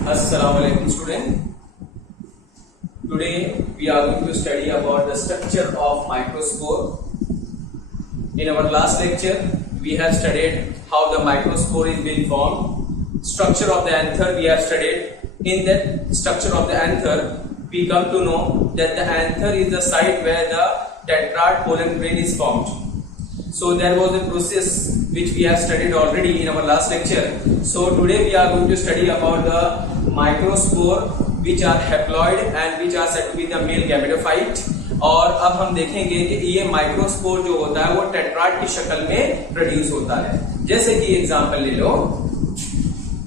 Assalamualaikum student. Today we are going to study about the structure of microspore. In our last lecture we have studied how the microspore is being formed. Structure of the anther we have studied. In that structure of the anther we come to know that the anther is the site where the tetrad pollen grain is formed. So there was a process which we have studied already in our last lecture. So today we are going to study about the microspore which are haploid and which are said to be the male gametophyte. और अब हम देखेंगे कि ये microspore जो होता है वो टेट्राड की शक्ल में प्रोड्यूस होता है. जैसे कि एग्जांपल ले लो,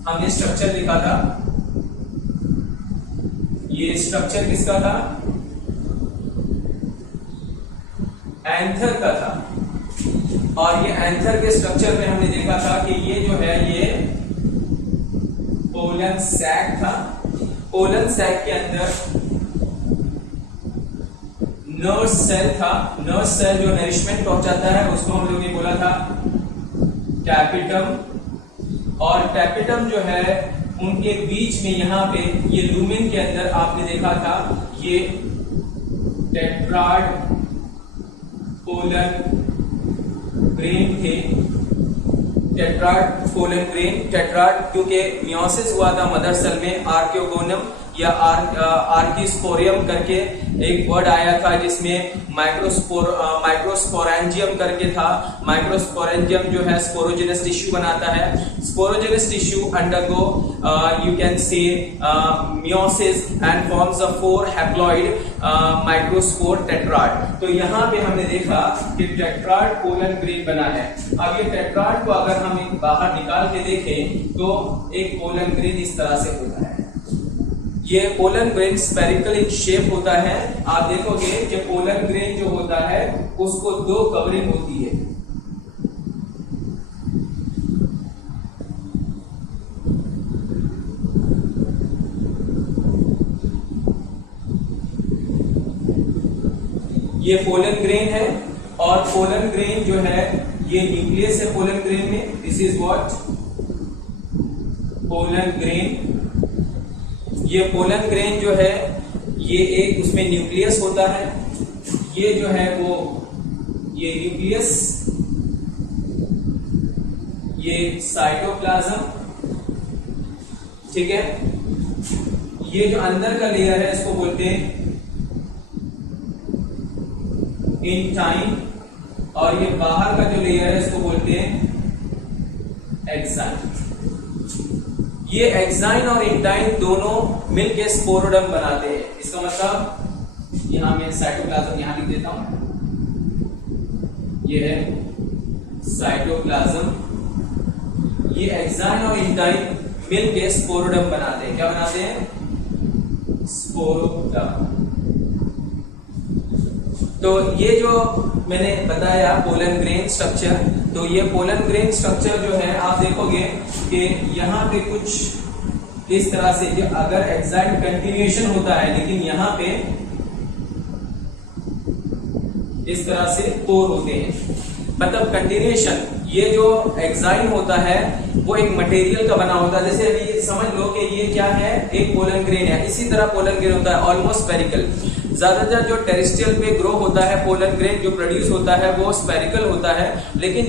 हमने स्ट्रक्चर लिखा था. ये स्ट्रक्चर किसका था? एंथर का था. और ये एंथर के स्ट्रक्चर में हमने देखा था कि ये जो है ये पोलन सैक था. पोलन सैक के अंदर नर्व सेल था. नर्व सेल जो नरिशमेंट पहुंचाता है उसको हम लोगों ने बोला था टैपिटम. और टैपिटम जो है उनके बीच में यहाँ पे ये लूमेन के अंदर आपने देखा था ये टेट्राड पोलन ग्रेन थे. टेट्राड पोलन ग्रेन, टेट्राड क्योंकि मियोसिस हुआ था मदर सेल में. आर्कियोगोनम या आर्किस्पोरियम करके एक वर्ड आया था जिसमें माइक्रोस्पोरेंजियम करके था. माइक्रोस्पोरेंजियम जो है स्पोरोजेनस टिश्यू बनाता है. Sporogenous tissue undergo you can से meiosis and forms a 4 haploid microspore tetrad. तो यहाँ पे हमने देखा कि टेट्राड पोलन ग्रेन बना है. अब ये टेट्राड को अगर हम बाहर निकाल के देखें तो एक पोलन ग्रेन इस तरह से होता है. ये pollen grain spherical in shape होता है. आप देखोगे कि पोलन ग्रेन जो होता है उसको 2 कवरिंग होती है. ये पोलन ग्रेन है और पोलन ग्रेन जो है ये न्यूक्लियस है पोलन ग्रेन में. This is what pollen grain. ये पोलन ग्रेन जो है ये एक उसमें न्यूक्लियस होता है. ये जो है वो ये न्यूक्लियस, ये साइटोप्लाज्म, ठीक है. ये जो अंदर का लेयर है इसको बोलते हैं इंटाइन और ये बाहर का जो लेयर है इसको बोलते हैं एक्साइन. ये एक्साइन और इंटाइन दोनों मिलके स्पोरोडम बनाते हैं. इसका मतलब यहां मैं साइटोप्लाज्म यहां लिख देता हूं. ये है साइटोप्लाज्म. ये एक्साइन और इंटाइन मिलके स्पोरोडम बनाते हैं. क्या बनाते हैं? स्पोरोडम. तो ये जो मैंने बताया पोलन ग्रेन स्ट्रक्चर, तो ये पोलन ग्रेन स्ट्रक्चर जो है आप देखोगे कि यहाँ पे कुछ इस तरह से जो अगर एक्साइन कंटिन्यूएशन होता है लेकिन यहाँ पे इस तरह से पोर होते हैं. मतलब कंटिन्यूएशन. ये जो एक्साइन होता है वो एक मटेरियल का बना होता है. जैसे अभी समझ लो कि ये क्या है, एक पोलन ग्रेन है. इसी तरह पोलन ग्रेन होता है ऑलमोस्ट स्फेरिकल. ज्यादातर जो टेरेस्ट्रियल पे ग्रो होता है पोलन ग्रेन जो प्रोड्यूस होता है वो स्फेरिकल होता है. लेकिन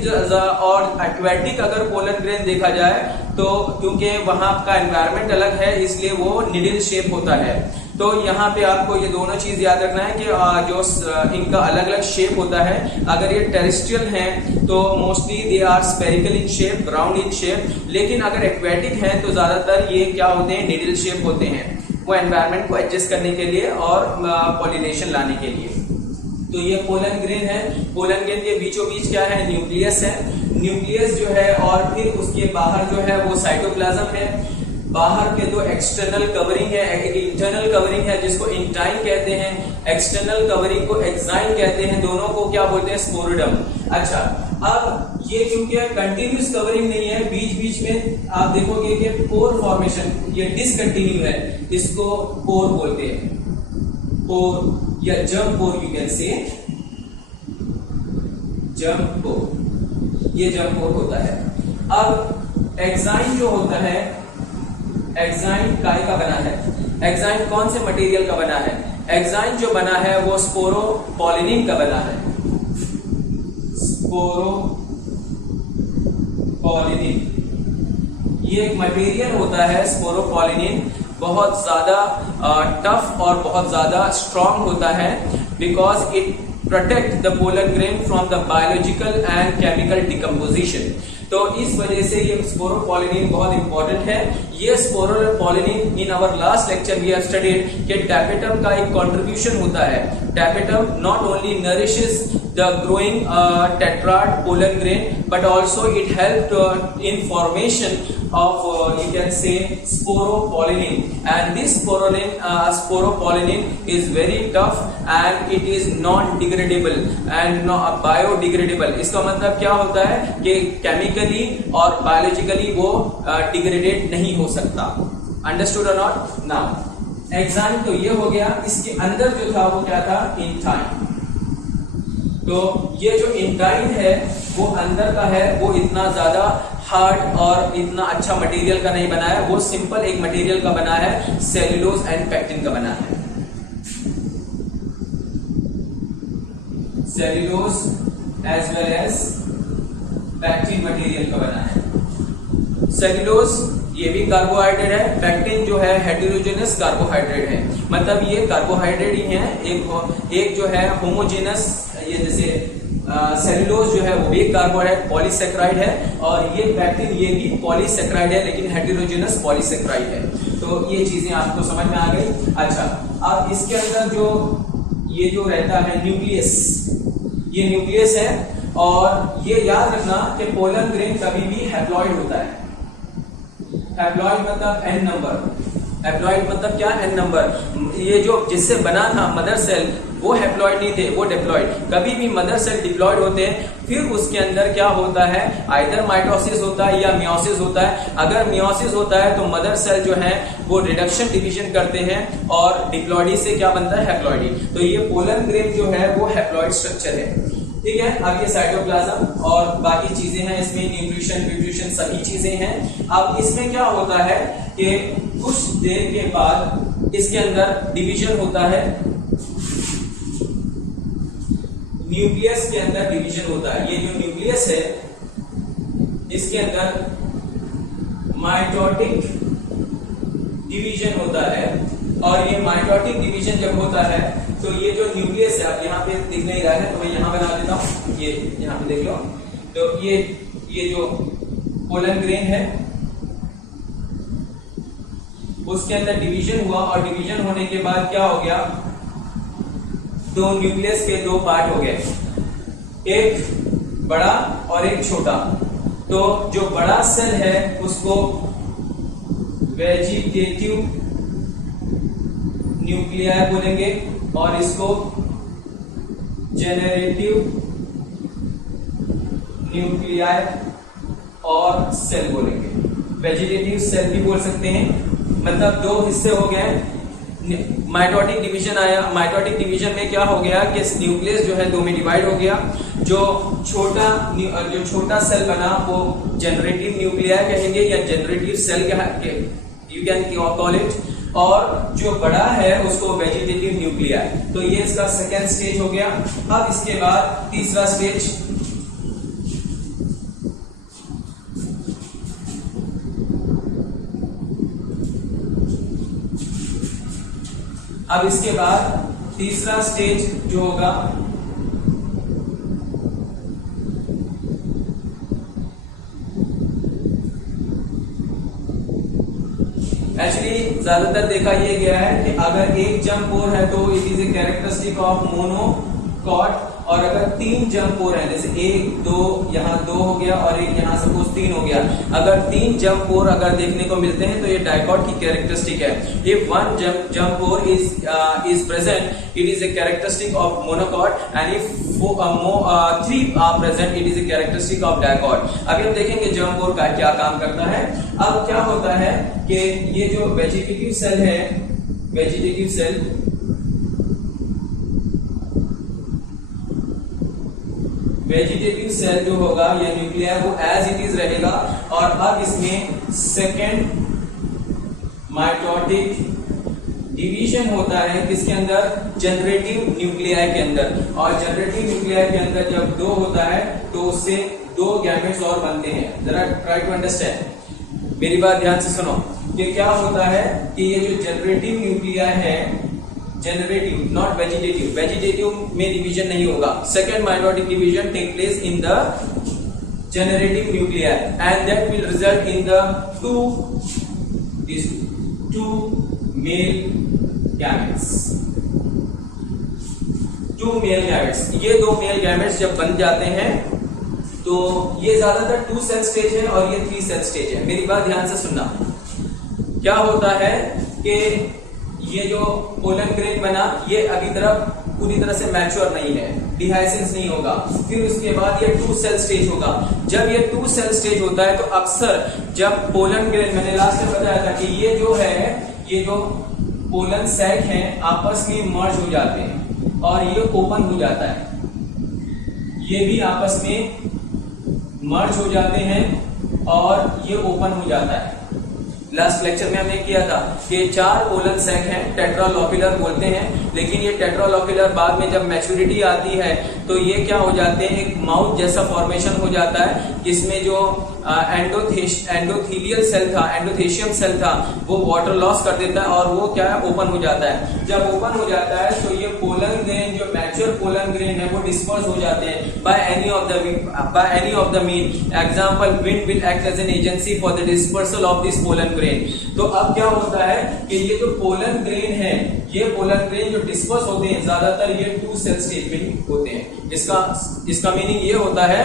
और एक्वेटिक अगर पोलन ग्रेन देखा जाए तो क्योंकि वहां का एनवायरनमेंट अलग है इसलिए वो निडल शेप होता है. तो यहाँ पे आपको ये दोनों चीज याद रखना है कि जो इनका अलग अलग शेप होता है. अगर ये टेरेस्ट्रियल हैं तो mostly they are spherical in shape, round in shape. लेकिन अगर एक्वेटिक हैं तो ज्यादातर ये क्या होते हैं, निडल शेप होते हैं. वो एनवायरनमेंट को एडजस्ट करने के लिए और पॉलिनेशन लाने के लिए. तो ये पोलन ग्रेन है. पोलन ग्रेन के बीचों बीच क्या है, न्यूक्लियस है. न्यूक्लियस जो है और फिर उसके बाहर जो है वो साइटोप्लाज्म है. बाहर के दो एक्सटर्नल कवरिंग है, एक इंटरनल कवरिंग है जिसको इंटाइन कहते हैं. एक्सटर्नल कवरिंग को एक्साइन कहते हैं. दोनों को क्या बोलते हैं, स्पोरोडम. अच्छा, अब ये क्योंकि कंटिन्यूस कवरिंग नहीं है, बीच बीच में आप देखोगे कि पोर फॉर्मेशन ये डिसकंटिन्यू है. इसको पोर बोलते हैं. पोर या जम पोर यू कैन से जम पोर. ये जम पोर होता है. अब एक्साइन जो होता है एक्साइन काय का बना है? एक्साइन कौन से मटेरियल का बना है? एक्साइन जो बना है वो स्पोरोपोलिनिन का बना है। स्पोरोपोलिनिन ये एक मटेरियल होता है स्पोरोपोलिनिन, बहुत ज्यादा टफ और बहुत ज्यादा स्ट्रॉन्ग होता है because it protect the pollen grain from the biological and chemical decomposition. तो इस वजह से ये स्पोरोपोलिनिन बहुत इंपॉर्टेंट है। ये sporopollenin in our last lecture we have studied कि टैपेटम का एक कंट्रीब्यूशन होता है। Tapetum not only nourishes the growing tetrad pollen grain but also it helped in formation of you can say sporopollenin, and this sporopollenin is very tough and it is non degradable and biodegradable। इसका मतलब क्या होता है कि chemically और biologically वो degraded नहीं हो सकता। अंडरस्टूड और नॉट? नाउ एक्साइन तो ये हो गया, इसके अंदर जो था वो क्या था? इंटाइन। तो ये जो इंटाइन है वो अंदर का है, वो इतना ज्यादा हार्ड और इतना अच्छा मटेरियल का नहीं बना है, वो सिंपल एक मटेरियल का बना है, सेल्यूलोज एंड पेक्टिन का बना है। Cellulose as well as pectin material का बना है। सेल्यूलोज ये भी कार्बोहाइड्रेट है, पेक्टिन जो है हेटेरोजेनस कार्बोहाइड्रेट है, मतलब ये कार्बोहाइड्रेट ही है। एक जो है होमोजेनस, ये जैसे सेल्यूलोज जो है वो भी कार्बोहाइड्रेट पॉलीसेक्राइड है, और ये पेक्टिन ये भी पॉलीसेक्राइड है लेकिन हेटेरोजेनस पॉलीसेक्राइड है। तो ये चीजें आपको समझ में आ गई। अच्छा, अब इसके अंदर जो ये जो रहता है न्यूक्लियस, ये न्यूक्लियस है, और ये याद रखना कि पोलन ग्रेन कभी भी हैप्लॉइड होता है। हैप्लॉइड मतलब n नंबर, हैप्लॉइड मतलब क्या? n number. ये जो जिससे बना था मदर सेल वो हैप्लॉइड नहीं थे, वो डिप्लॉइड। कभी भी मदर सेल डिप्लॉइड होते हैं, फिर उसके अंदर क्या होता है? आइदर माइटोसिस होता है या मियोसिस होता है। अगर मियोसिस होता है तो मदर सेल जो है वो रिडक्शन डिवीजन करते हैं और डिप्लॉइडी से क्या बनता है? हैप्लॉइडी। तो ये पोलन ग्रेन जो है वो हैप्लॉइड स्ट्रक्चर है, ठीक है। अब ये साइटोप्लाज्म और बाकी चीजें हैं इसमें, न्यूट्रिशन सभी चीजें हैं। अब इसमें क्या होता है कि कुछ देर के बाद इसके अंदर डिवीजन होता है, न्यूक्लियस के अंदर डिवीजन होता है। ये जो न्यूक्लियस है इसके अंदर माइटोटिक डिवीजन होता है, और ये माइटोटिक डिवीजन जब होता है तो ये जो न्यूक्लियस है, आप यहाँ पे दिख नहीं रहा है तो मैं यहाँ बना देता हूँ, ये यहाँ पे देख लो। तो ये जो पोलन ग्रेन है उसके अंदर डिवीजन हुआ, और डिवीजन होने के बाद क्या हो गया? दो न्यूक्लियस के दो पार्ट हो गए, एक बड़ा और एक छोटा। तो जो बड़ा सेल है उसको वेजिटेटिव न्यूक्लियाई बोलेंगे, और इसको जेनरेटिव न्यूक्लियाई और सेल बोलेंगे। वेजिटेटिव सेल भी बोल सकते हैं, मतलब दो हिस्से हो गए। माइटोटिक डिवीजन आया, माइटोटिक डिवीजन में क्या हो गया कि न्यूक्लियस जो है दो में डिवाइड हो गया। जो छोटा सेल बना वो जनरेटिव न्यूक्लियाई कहेंगे या generative cell you can call it, और जो बड़ा है उसको वेजिटेटिव न्यूक्लियाई। तो ये इसका सेकेंड स्टेज हो गया। अब इसके बाद तीसरा स्टेज, अब इसके बाद तीसरा स्टेज जो होगा एक्चुअली ज्यादातर देखा ये गया है कि अगर एक जंप पोर है तो it is a characteristic of monocot, और अगर तीन जंप पोर है, जैसे एक दो, यहाँ दो हो गया और एक यहाँ सपोज तीन हो गया, अगर तीन जंप पोर अगर देखने को मिलते हैं तो ये डाइकॉट की कैरेक्टरिस्टिक है। इफ वन जंप pore is present it is a characteristic of monocot, and if three are present it is a characteristic of dicot. अभी हम देखेंगे जंप पोर का क्या काम करता है। अब क्या होता है कि ये जो वेजिटेटिव सेल है, वेजिटेटिव सेल जो होगा ये न्यूक्लियर वो एज इट इज रहेगा, और अब इसमें सेकेंड माइटोटिक डिवीजन होता है किसके अंदर, जनरेटिव न्यूक्लियाई के अंदर। और जनरेटिव न्यूक्लियाई के अंदर जब 2 होता है तो उससे 2 गैमेट्स और बनते हैं। जरा ट्राई टू अंडरस्टैंड, मेरी बात ध्यान से सुनो कि क्या होता है कि ये जो जनरेटिव न्यूक्लियाई है, जनरेटिव नॉट वेजिटेटिव, वेजिटेटिव में डिवीजन नहीं होगा। Second mitotic division take place in the generative nuclei and that will result in the two male gametes। ये 2 मेल गैमेट्स जब बन जाते हैं तो ये ज्यादातर 2 सेल स्टेज है और ये 3 सेल स्टेज है। मेरी बात ध्यान से सुनना, क्या होता है कि ये जो पोलन ग्रेन बना ये अभी तरफ पूरी तरह से मैच्योर नहीं है, डिहाइसेंस नहीं होगा। फिर उसके बाद ये 2 सेल स्टेज होगा। जब ये 2 सेल स्टेज होता है तो अक्सर जब पोलन ग्रेन, मैंने लास्ट में बताया था कि ये जो है, ये जो पोलन सैक है आपस में मर्ज हो जाते हैं और ये ओपन हो जाता है, ये भी आपस में मर्ज हो जाते हैं और ये ओपन हो जाता है। लास्ट लेक्चर में हमने किया था कि 4 पोलन सैक हैं, टेट्रालोक्युलर बोलते हैं, लेकिन ये टेट्रालोक्युलर बाद में जब मैच्योरिटी आती है तो ये क्या हो जाते हैं, एक माउथ जैसा फॉर्मेशन हो जाता है जिसमें जो एंडोथीलियल सेल था, एंडोथेशियम सेल था, वो वाटर लॉस कर देता है और वो क्या है, ओपन हो जाता है। जब ओपन हो जाता है तो ये पोलन ग्रेन, जो मैच्योर पोलन ग्रेन है, वो डिस्पर्स हो जाते हैं by any of the mean. Example, wind will act as an agency for the dispersal of this pollen grain. तो अब क्या होता है कि ये जो पोलन ग्रेन है, ये पोलन ग्रेन जो डिस्पर्स होते हैं ज्यादातर ये 2 सेल स्टेज में होते हैं। इसका मीनिंग ये होता है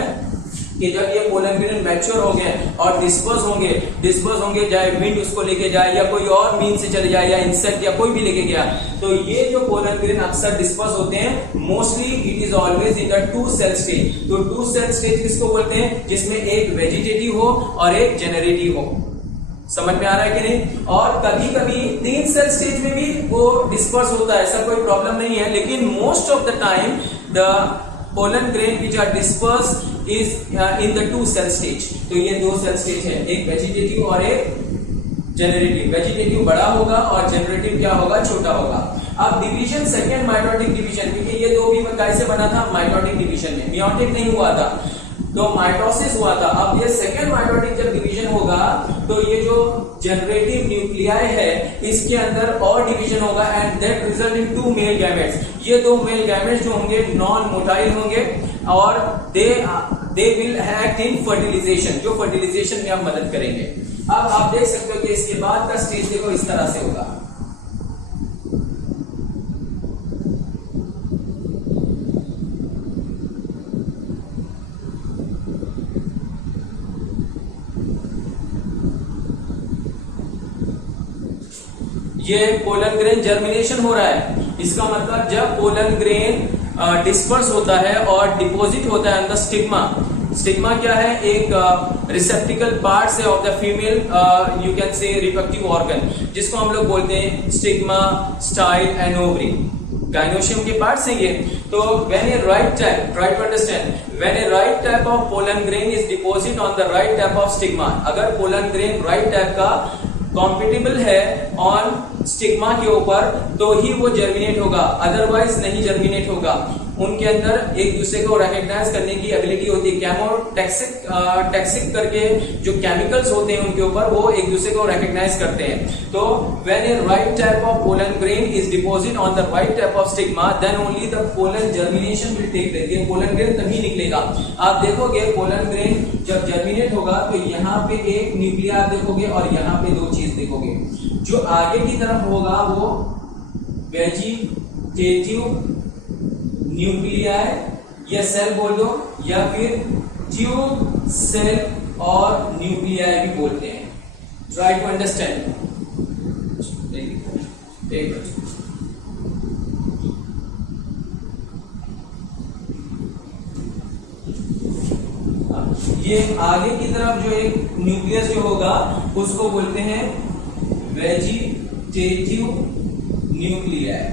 कि जब ये पोलन ग्रेन मैच्योर हो गए और डिस्पर्स होंगे, चाहे विंड उसको लेके जाए या कोई और मीन से चले जाए या इंसेक्ट या कोई भी लेके गया, तो ये जो पोलन ग्रेन अक्सर डिस्पर्स होते हैं। Mostly it is always in the 2 cell stage. तो 2 सेल स्टेज किसको बोलते हैं, जिसमें एक वेजिटेटिव हो और एक जेनरेटिव हो। समझ में आ रहा है कि नहीं? और कभी कभी 3 सेल स्टेज में भी वो डिस्पर्स होता है, ऐसा कोई प्रॉब्लम नहीं है, लेकिन most of the time the pollen grain which are dispersed is in the 2 cell stage। तो ये 2 सेल स्टेज है, एक वेजिटेटिव और एक जेनरेटिव। वेजिटेटिव बड़ा होगा और जेनरेटिव क्या होगा, छोटा होगा। अब डिवीजन, सेकेंड माइटोटिक डिवीजन, क्योंकि ये 2 भी कैसे बना था, माइटोटिक डिवीजन में, मियोटिक नहीं हुआ था, तो माइटोसिस हुआ था। अब ये सेकेंड माइटोटिक जब डिवीजन होगा तो ये जो जनरेटिव न्यूक्लियाई है इसके अंदर और डिवीजन होगा and that result in 2 male gametes. ये 2 मेल गैमेट्स जो होंगे नॉन मोटाइल होंगे और they will act in fertilisation, जो फर्टिलाइजेशन में आप मदद करेंगे। अब आप देख सकते हो कि इसके बाद का स्टेज देखो इस तरह से होगा। ये पोलन ग्रेन जर्मिनेशन हो रहा है। इसका मतलब जब पोलन ग्रेन डिस्पर्स होता है और डिपॉजिट होता है अंदर स्टिग्मा। स्टिग्मा क्या है, एक रिसेप्टिकल पार्ट से of the female you can say reproductive organ, जिसको हम लोग बोलते हैं stigma, style and ovary, gynoecium के पार्ट से ये। तो when a right type, try to understand, when a right type of pollen grain is deposit on the right type of stigma, अगर पोलन ग्रेन राइट टाइप का compatible है on stigma के ऊपर तो ही वो जर्मिनेट होगा, अदरवाइज नहीं germinate होगा। उनके अंदर एक दूसरे को रिकॉग्नाइज करने की एबिलिटी होती है। टैक्सिक करके जो केमिकल्स होते हैं उनके ऊपर वो एक दूसरे को रिकॉग्नाइज करते हैं। तो when a right type of pollen grain is deposit on the right type of stigma then only the pollen germination will take place. ये पोलन ग्रेन तभी निकलेगा। आप देखोगे पोलन ग्रेन जब जर्मिनेट होगा तो यहाँ पे एक न्यूक्लिया देखोगे और यहाँ पे 2 चीज देखोगे। जो आगे की तरफ होगा वो वेजिटेटिव न्यूक्लियाई या सेल बोल दो, या फिर ट्यूब सेल और न्यूक्लियाई भी बोलते हैं। Try to understand. ये आगे की तरफ जो एक न्यूक्लियस जो होगा उसको बोलते हैं वेजिटेटिव न्यूक्लियाई,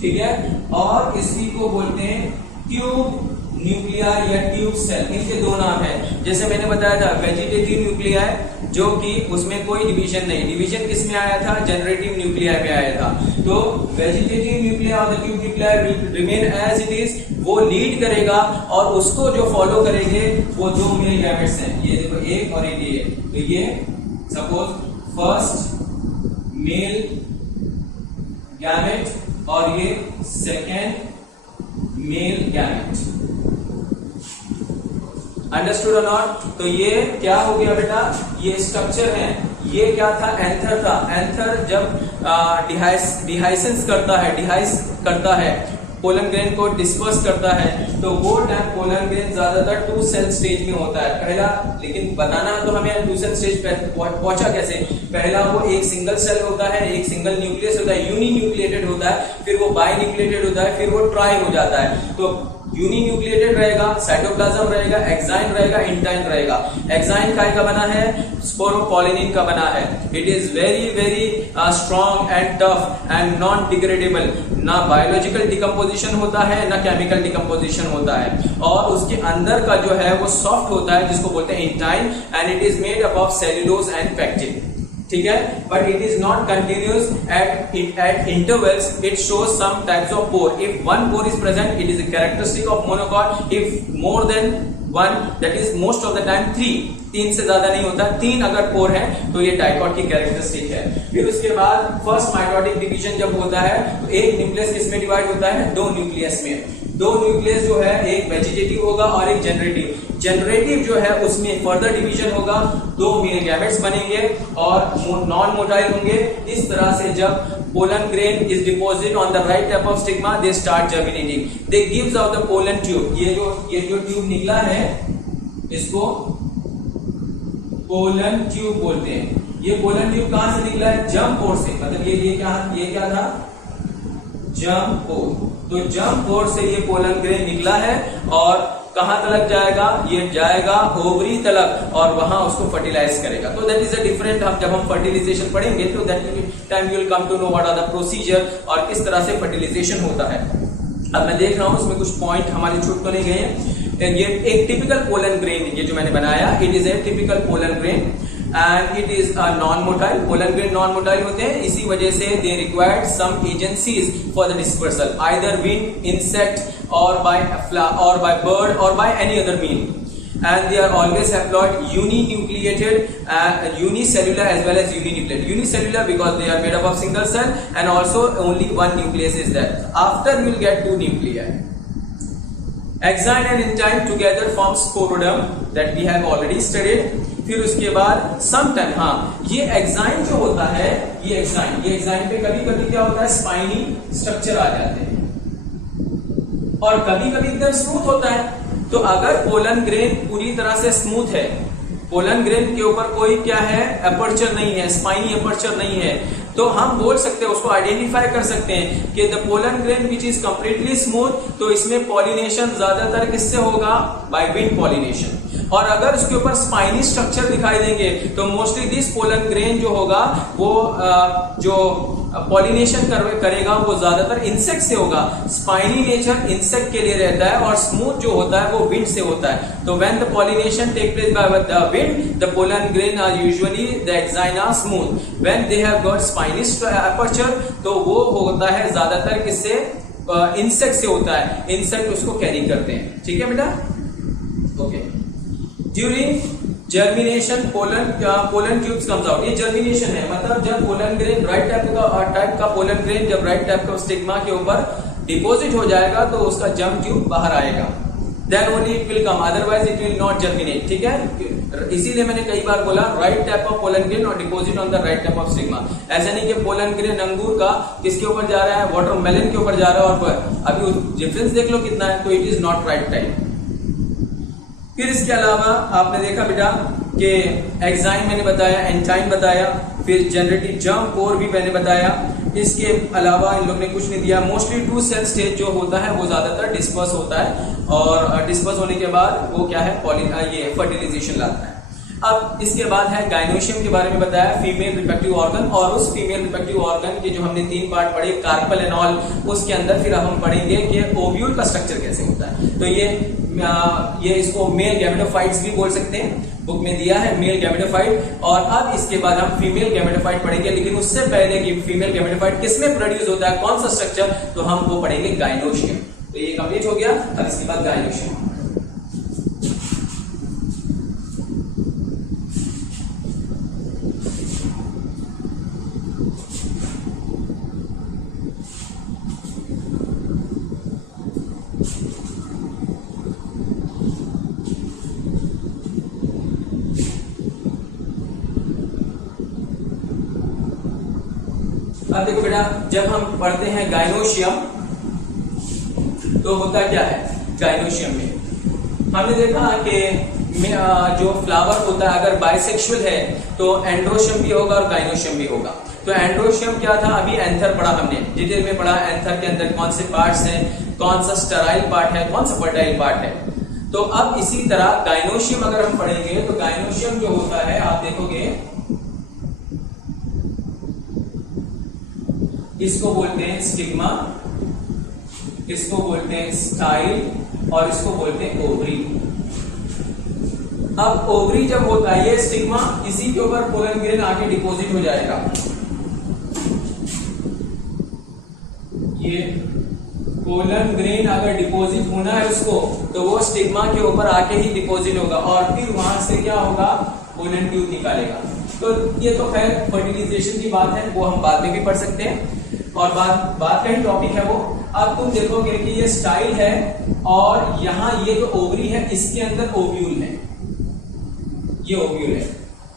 ठीक है, और इसी को बोलते हैं ट्यूब न्यूक्लियर या ट्यूब सेल, इनके दो नाम हैं। जैसे मैंने बताया था वेजिटेटिव न्यूक्लियर जो कि उसमें कोई डिवीजन नहीं, डिवीजन किस में आया था, जनरेटिव न्यूक्लियर में आया था। तो वेजिटेटिव न्यूक्लियर और tube nuclear will remain as it is, वो लीड करेगा और उसको जो फॉलो करेंगे वो दो मेल गैमेट्स हैं, ये देखो एक और एक ये। तो ये सपोज फर्स्ट मेल गैमेट और ये सेकेंड मेल गैमेट। अंडरस्टूड और नॉट? तो ये क्या हो गया बेटा, ये स्ट्रक्चर है। ये क्या था, एंथर था। एंथर जब डिहाइसेंस करता है पोलन ग्रेन को डिस्पर्स करता है, तो वो टाइम पोलन ग्रेन ज्यादातर 2 सेल स्टेज में होता है पहला। लेकिन बताना तो हमें 2 सेल स्टेज पहुंचा कैसे। पहला वो एक सिंगल सेल होता है, एक सिंगल न्यूक्लियस होता है, यूनी न्यूक्लिएटेड होता है, फिर वो बाई न्यूक्लिएटेड होता है, फिर वो ट्राई हो जाता है। तो यूनी न्यूक्लिएटेड रहेगा, साइटोप्लाज्म रहेगा, एक्साइन रहेगा, इंटाइन रहेगा। एक्साइन काय का बना है, स्पोरोपोलिनिन का बना है। It is very very strong and tough and non degradable. ना बायोलॉजिकल डिकम्पोजिशन होता है ना केमिकल डिकम्पोजिशन होता है, और उसके अंदर का जो है वो सॉफ्ट होता है जिसको बोलते हैं intine, and it is made up of cellulose and pectin. ठीक है, but it is not continuous at intervals. It shows some types of pore. If one pore is present, it is a characteristic of monocot. If more than one, that is most of the time 3 से ज्यादा नहीं होता, 3 अगर पोर है तो ये dicot की characteristic है। फिर उसके बाद फर्स्ट माइटोटिक डिवीजन जब होता है तो एक न्यूक्लियस किसमें डिवाइड होता है, 2 न्यूक्लियस में। 2 न्यूक्लियस जो है एक वेजिटेटिव होगा और एक जनरेटिव। जनरेटिव जो है उसमें फर्दर डिवीजन होगा, 2 मेल गैमेट्स बनेंगे और नॉन मोटाइल होंगे। इस तरह से जब pollen grain is deposited on the right type of stigma, they start germinating. They gives out the pollen tube. ये जो ट्यूब निकला है इसको पोलन ट्यूब बोलते हैं। ये पोलन ट्यूब कहां से निकला है, जर्म पोर से। मतलब ये क्या था, जर्म पोर। तो जर्म पोर से ये पोलन ग्रेन निकला है और कहां तलक जाएगा, ये जाएगा ओवरी तलक और वहां उसको फर्टिलाइज करेगा। तो दैट इज अ डिफरेंट, हम जब हम फर्टिलाइजेशन पढ़ेंगे तो that time you will come to know what are the procedure और किस तरह से फर्टिलाइजेशन होता है। अब मैं देख रहा हूं उसमें कुछ पॉइंट हमारे छूट तो नहीं गए हैं। ये एक टिपिकल पोलन ग्रेन, ये जो मैंने बनाया, it is a typical pollen grain and it is a non motile. Pollen grain non motile होते हैं, इसी वजह से they required some agencies for the dispersal, either wind, insect or by bird or by any other mean, and they are always haploid, uninucleated, unicellular as well as uninucleated. Unicellular because they are made up of single cell, and also only one nucleus is there. After you will get 2 nuclei. Axine and intine together form sporoderm that we have already studied. फिर उसके बाद sometime, हाँ ये exine जो होता है, ये exine पे कभी कभी क्या होता है, स्पाइनी स्ट्रक्चर आ जाते हैं और कभी कभी एकदम स्मूथ होता है। तो अगर पोलन ग्रेन पूरी तरह से स्मूथ है, पोलन ग्रेन के ऊपर कोई क्या है, एपर्चर नहीं है, स्पाइनी एपर्चर नहीं है, तो हम बोल सकते हैं, उसको आइडेंटिफाई कर सकते हैं कि the pollen grain which is completely smooth, तो इसमें पॉलिनेशन ज्यादातर किससे होगा, बाय विंड पॉलिनेशन। और अगर उसके ऊपर स्पाइनी स्ट्रक्चर दिखाई देंगे तो मोस्टली दिस पोलन ग्रेन जो होगा वो जो पॉलिनेशन करेगा वो ज्यादातर इंसेक्ट से होगा। स्पाइनी नेचर इंसेक्ट के लिए रहता है और स्मूथ जो होता है वो विंड से होता है। तो when the pollination take place by the wind, the pollen grain are usually the exine are smooth. When they have got spiny aperture, तो वो होता है ज्यादातर किससे, इंसेक्ट से होता है, इंसेक्ट उसको कैरी करते हैं। ठीक है बेटा, okay. During germination pollen tubes comes out. ये जर्मिनेशन है, मतलब जब पोलन ग्रेन राइट टाइप का पोलन ग्रेन जब राइट टाइप का स्टिग्मा के ऊपर डिपॉजिट हो जाएगा तो उसका जर्म ट्यूब बाहर आएगा, then only it will come, otherwise it will not germinate. ठीक है, इसीलिए मैंने कई बार बोला right type of pollen grain और deposit on the right type of stigma. ऐसा नहीं कि पोलन ग्रेन अंगूर का किसके ऊपर जा रहा है, वाटरमेलन के ऊपर जा रहा है, और अभी डिफरेंस देख लो कितना है, तो it is not right type. फिर इसके अलावा आपने देखा बेटा कि एक्साइन मैंने बताया, एंटाइन बताया, फिर जनरेटिव जर्म पोर भी मैंने बताया। इसके अलावा इन लोग ने कुछ नहीं दिया। मोस्टली 2 सेल स्टेज जो होता है वो ज्यादातर डिस्पर्स होता है और डिस्पर्स होने के बाद वो क्या है, ये फर्टिलाइजेशन लाता है। अब इसके बाद है गाइनोशियम के बारे में बताया, फीमेल रिप्रोडक्टिव ऑर्गन, और उस फीमेल रिप्रोडक्टिव ऑर्गन के जो हमने 3 पार्ट पढ़े, कार्पल एंड ऑल, उसके अंदर फिर हम पढ़ेंगे कि ओव्यूल का स्ट्रक्चर कैसे होता है। तो ये ये इसको मेल गैमेटोफाइट्स भी बोल सकते हैं, बुक में दिया है मेल गैमेटोफाइट। और अब इसके बाद हम फीमेल गैमेटोफाइट पढ़ेंगे, लेकिन उससे पहले कि फीमेल गैमेटोफाइट किसमें प्रोड्यूस होता है, कौन सा स्ट्रक्चर, तो हम वो पढ़ेंगे गाइनोशियम। तो ये कंप्लीट हो गया। अब इसके बाद गाइनोशियम। अब देखो बेटा, जब हम पढ़ते हैं गाइनोशियम तो होता क्या है गाइनोशियम में, हमने देखा कि जो फ्लावर होता है अगर बाइसेक्सुअल है तो एंड्रोशियम भी होगा और गाइनोशियम भी होगा। तो एंड्रोशियम क्या था, अभी एंथर पढ़ा हमने, डिटेल में पढ़ा एंथर के अंदर कौन से पार्ट्स हैं, कौन सा स्टेराइल पार्ट है, कौन सा फर्टाइल पार्ट है। तो अब इसी तरह गाइनोशियम अगर हम पढ़ेंगे तो गाइनोशियम जो होता है आप देखोगे इसको बोलते हैं स्टिग्मा, इसको बोलते हैं स्टाइल और इसको बोलते हैं ओवरी। अब ओवरी जब होता है ये स्टिग्मा, इसी के ऊपर पोलन ग्रेन आके डिपॉजिट हो जाएगा। ये पोलन ग्रेन अगर डिपॉजिट होना है उसको तो वो स्टिग्मा के ऊपर आके ही डिपॉजिट होगा और फिर वहां से क्या होगा, पोलन ट्यूब निकालेगा। तो ये तो खैर फर्टिलाइजेशन की बात है, वो हम बाद में भी पढ़ सकते हैं और बात का ही टॉपिक है वो। अब तुम देखोगे कि ये स्टाइल है और यहाँ ये जो ओवरी है इसके अंदर ओव्यूल है, ये ओव्यूल है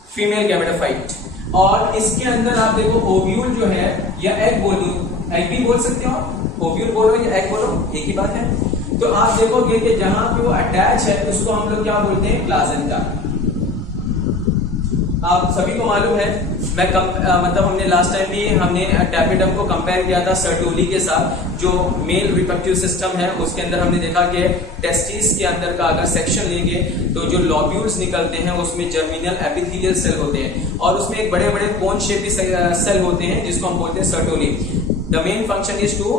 फीमेल गैमेटोफाइट, और इसके अंदर आप देखो ओव्यूल जो है या एग बोलो, एग भी बोल सकते हो, ओव्यूल बोलो या एग बोलो एक ही बात है। तो आप देखोगे कि जहां पे वो अटैच है उसको हम लोग क्या बोलते हैं, प्लासेंटा। आप सभी को मालूम है, मैं मतलब हमने लास्ट टाइम भी हमने टैपेटम को कंपेयर किया था सर्टोली के साथ, जो मेल रिप्रोडक्टिव सिस्टम है उसके अंदर हमने देखा कि टेस्टिस के अंदर का अगर सेक्शन लेंगे तो जो लॉब्यूल्स निकलते हैं उसमें जर्मिनल एपिथेलियल सेल होते हैं और उसमें एक बड़े बड़े कोन शेपी सेल होते हैं जिसको हम बोलते हैं Sertoli. The main function is to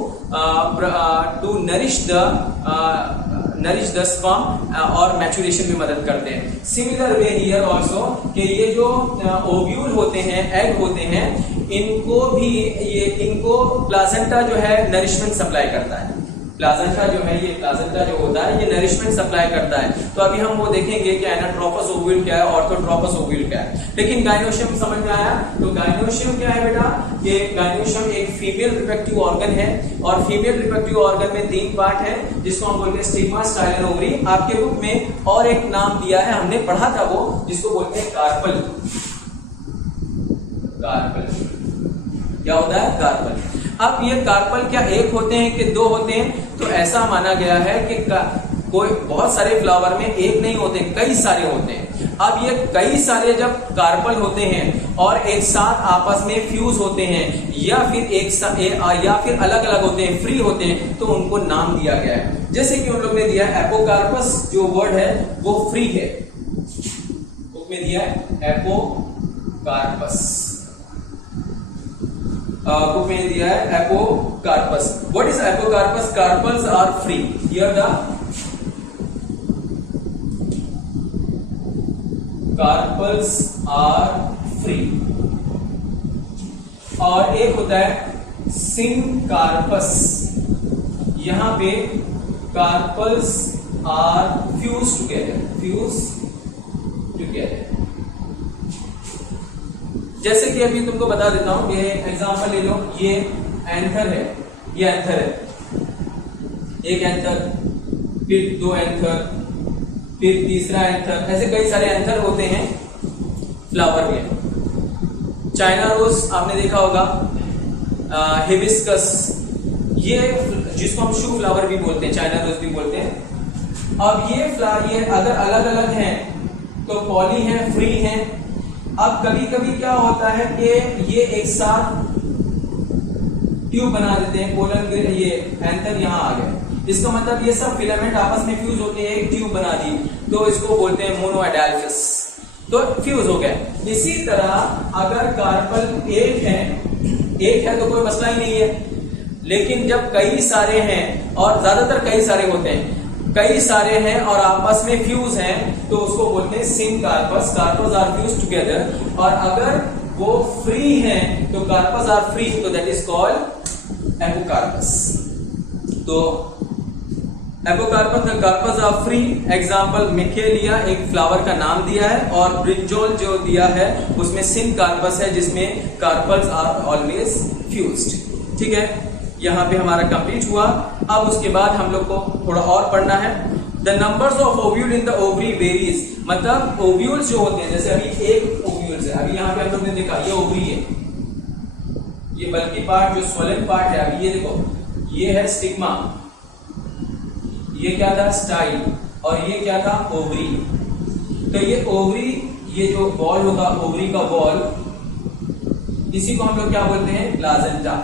nourish the sperm और मैचुरेशन में मदद करते हैं। सिमिलर वे हियर आल्सो कि ये जो ओव्यूल होते हैं, एग होते हैं, इनको प्लासेंटा जो है नरिशमेंट सप्लाई करता है। प्लासेंटा जो है, ये प्लासेंटा जो होता है ये नरिशमेंट सप्लाई करता है। तो अभी हम वो देखेंगे कि एनाट्रोफस ओव्यूल क्या है, ऑर्थोट्रोफस ओव्यूल क्या है। लेकिन गाइनोशियम समझ में आया। तो गाइनोशियम क्या है बेटा, ये गाइनोशियम एक फीमेल रिप्रोडक्टिव ऑर्गन है और फीमेल रिप्रोडक्टिव ऑर्गन में 3 पार्ट है जिसको हम बोलते हैं स्टिग्मा, स्टाइल एंड ओवरी। आपके बुक में और एक नाम दिया है, हमने पढ़ा था वो, जिसको बोलते हैं कार्पल। कार्पल क्या होता है, कार्पल। अब ये कार्पल क्या एक होते हैं कि 2 होते हैं, तो ऐसा माना गया है कि कोई बहुत सारे फ्लावर में एक नहीं होते, कई सारे होते हैं। अब ये कई सारे जब कार्पल होते हैं और एक साथ आपस में फ्यूज होते हैं या फिर अलग अलग होते हैं, फ्री होते हैं, तो उनको नाम दिया गया है। जैसे कि उन लोग ने दिया है एपोकार्पस, जो वर्ड है वो फ्री है, बुक में दिया है एपोकार्पस, बुक में दिया है apocarpous. What is apocarpous? Carpels are free, here the carpels are free. और एक होता है सिनकार्पस, यहां पे कार्पल्स आर फ्यूज टुगेदर। जैसे कि अभी तुमको बता देता हूं, ये एग्जांपल ले लो, ये एंथर है, ये एंथर है, एक एंथर, फिर 2 एंथर, फिर तीसरा एंथर, ऐसे कई सारे एंथर होते हैं फ्लावर में। चाइना रोज आपने देखा होगा, हिबिस्कस, ये जिसको हम शू फ्लावर भी बोलते हैं, चाइना रोज भी बोलते हैं। अब ये फ्लावर ये अगर अलग अलग हैं तो पॉली हैं, फ्री हैं। अब कभी कभी क्या होता है कि ये एक साथ ट्यूब बना देते हैं, पोलन ग्रेन, ये एंथर यहाँ आ गए, इसका मतलब ये सब फिलामेंट आपस में फ्यूज होके एक ट्यूब बना दी, तो इसको बोलते हैं मोनोएडाल्फिस, तो फ्यूज हो गए। इसी तरह अगर कार्पल एक है तो कोई मसला ही नहीं है, लेकिन जब कई सारे हैं और ज्यादातर कई सारे होते हैं, कई सारे हैं और आपस में फ्यूज हैं तो उसको बोलते हैं syncarpous. Carpels are fuse together. और अगर वो फ्री हैं तो कार्पस आर फ्री, तो दैट इज कॉल्ड एपोकार्पस। तो apocarpous the carpels are free. Example Michelia एक फ्लावर का नाम दिया है, और ब्रिंजोल जो दिया है उसमें सिन कार्पस है जिसमें कार्पल्स आर ऑलवेज फ्यूज्ड। ठीक है, यहां पे हमारा कंप्लीट हुआ। अब उसके बाद हम लोग को थोड़ा और पढ़ना है। The numbers of ovule in the ovary varies, मतलब ओव्यूल्स जो होते हैं, जैसे अभी एक ओव्यूल्स है, अभी यहाँ पे हम लोग ने देखा ये ओवरी है, ये बल्कि पार्ट जो स्वलन पार्ट है, अभी ये देखो ये है स्टिग्मा, ये क्या था स्टाइल, और ये क्या था ओवरी। तो ये ओवरी, ये जो बॉल होगा ओवरी का बॉल, इसी को हम लोग क्या बोलते हैं प्लाजेंटा।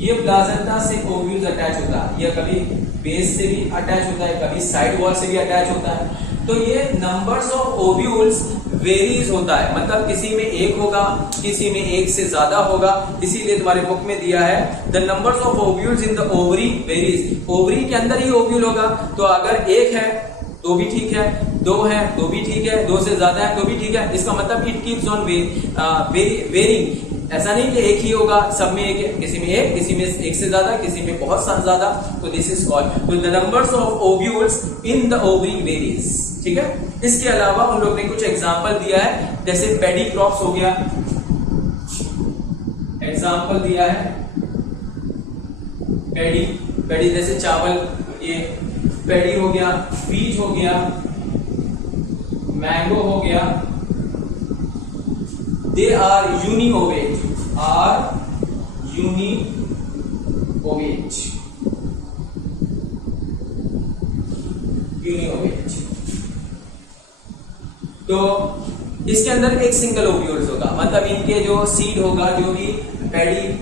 ये प्लाजेंटा से ओव्यूल्स अटैच होता है, यह कभी बेस से भी अटैच होता है, कभी साइड वॉल से भी अटैच होता है। तो ये नंबर्स ऑफ ओव्यूल्स वेरीज होता है, मतलब किसी में एक होगा, किसी में एक से ज्यादा होगा, इसीलिए तुम्हारे बुक में दिया है the numbers of ovules in the ovary varies. Ovary के अंदर ही ओव्यूल होगा, तो अगर एक है तो भी ठीक है, दो है तो भी ठीक है, दो से ज्यादा है तो भी ठीक है। इसका मतलब इट कीप्स ऑन वेरिंग। ऐसा नहीं कि एक ही होगा, सब में एक है, किसी में एक, किसी में एक से ज्यादा, किसी में बहुत ज्यादा। तो this is called the numbers of ovules in the ovary varies. ठीक है, इसके अलावा उन लोग ने कुछ एग्जाम्पल दिया है, जैसे पेडी क्रॉप्स हो गया, एग्जाम्पल दिया है पेडी, पेडी जैसे चावल, ये पेडी हो गया, बीज हो गया, मैंगो हो गया। They are uniovulate, uniovulate. तो इसके अंदर एक सिंगल ओव्यूल्स होगा, मतलब इनके जो सीड होगा, जो भी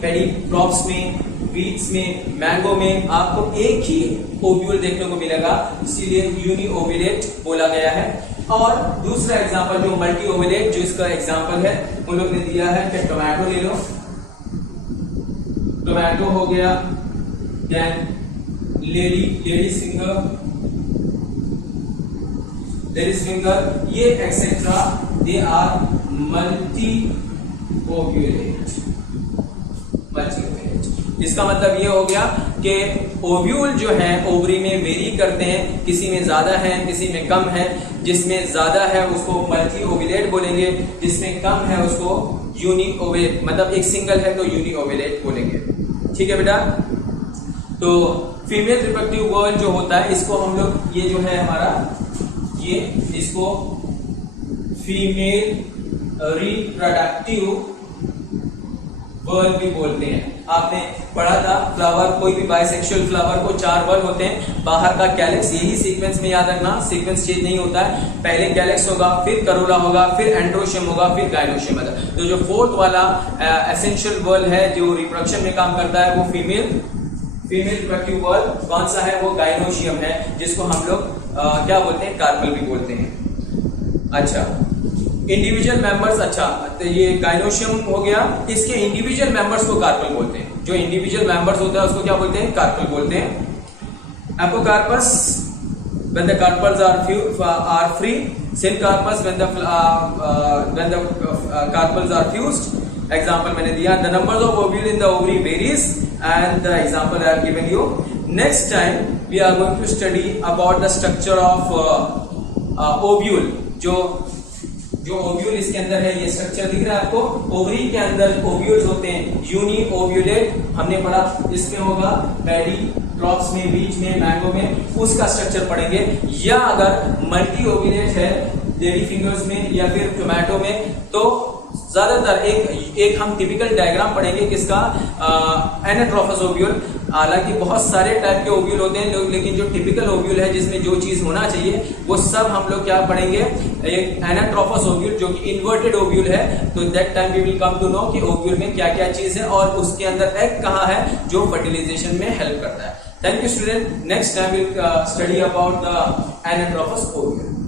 पेडी क्रॉप्स में, वीट्स में, मैंगो में आपको एक ही ओव्यूल देखने को मिलेगा, इसीलिए यूनिओविलेट बोला गया है। और दूसरा एग्जांपल जो मल्टी ओविलेट, जो इसका एग्जांपल है उन लोग ने दिया है कि टोमेटो ले लो, टोमेटो हो गया, देन लेडीज फिंगर, ये etcetera, they are multi ovulate. इसका मतलब ये हो गया कि ओव्यूल जो है ओवरी में वेरी करते हैं, किसी में ज्यादा है, किसी में कम है। जिसमें ज्यादा है उसको मल्टी ओविलेट बोलेंगे, जिसमें कम है उसको यूनिओविलेट, मतलब एक सिंगल है तो यूनिओविलेट बोलेंगे। ठीक है बेटा, तो फीमेल रिप्रोडक्टिव वर्ल्ड जो होता है इसको हम लोग, ये जो है हमारा, ये इसको फीमेल रिप्रोडक्टिव वर्ल्ड भी बोलते हैं। आपने पढ़ा था फ्लावर, कोई भी बाइसेक्सुअल फ्लावर को 4 वर्ल होते हैं, बाहर का कैलेक्स, यही सीक्वेंस में याद रखना, सीक्वेंस चेंज नहीं होता है। पहले कैलेक्स होगा, फिर करोला होगा, फिर एंड्रोशियम होगा, फिर गाइनोशियम होगा। तो जो फोर्थ वाला एसेंशियल वर्ल है जो रिप्रोडक्शन में काम करता है वो फीमेल रिप्रोडक्टिव वर्ल कौन सा है, वो गाइनोशियम है, जिसको हम लोग क्या बोलते हैं कार्पल भी बोलते हैं। अच्छा, इंडिविजुअल मेंबर्स, अच्छा तो ये गाइनोशियम हो गया, इसके इंडिविजुअल मेंबर्स को कार्पल बोलते हैं। जो इंडिविजुअल मेंबर्स होता है उसको क्या बोलते हैं कार्पल बोलते हैं। Apocarpous when the carpels are free, syncarpus when the carpels are fused। Example मैंने दिया, the numbers of ovule in the ovary varies and the example I have given you। Next time we are going to study about the structure of ovule। जो ovule इसके अंदर है, ये structure दिख रहा है आपको, ओवरी के अंदर ओव्यूल्स होते हैं, यूनिओव्यूलेट हमने पढ़ा, इसमें होगा पेडी क्रॉप्स में, बीज में, मैंगो में, उसका स्ट्रक्चर पढ़ेंगे। या अगर मल्टी ओव्यूलेट है लेडी फिंगर्स में या फिर टोमेटो में, तो ज्यादातर एक हम टिपिकल डायग्राम पढ़ेंगे किसका, एनाट्रोफस ओव्यूल। हालांकि बहुत सारे टाइप के ओव्यूल होते हैं, लेकिन जो टिपिकल ओव्यूल है जिसमें जो चीज होना चाहिए वो सब हम लोग क्या पढ़ेंगे, एक एनाट्रोफस ओव्यूल जो कि इन्वर्टेड ओव्यूल है। तो that time we will come to know कि ओव्यूल में क्या क्या चीज है और उसके अंदर एग कहाँ है जो फर्टिलाइजेशन में हेल्प करता है। Thank you student, next time will study about the anatropous ovule.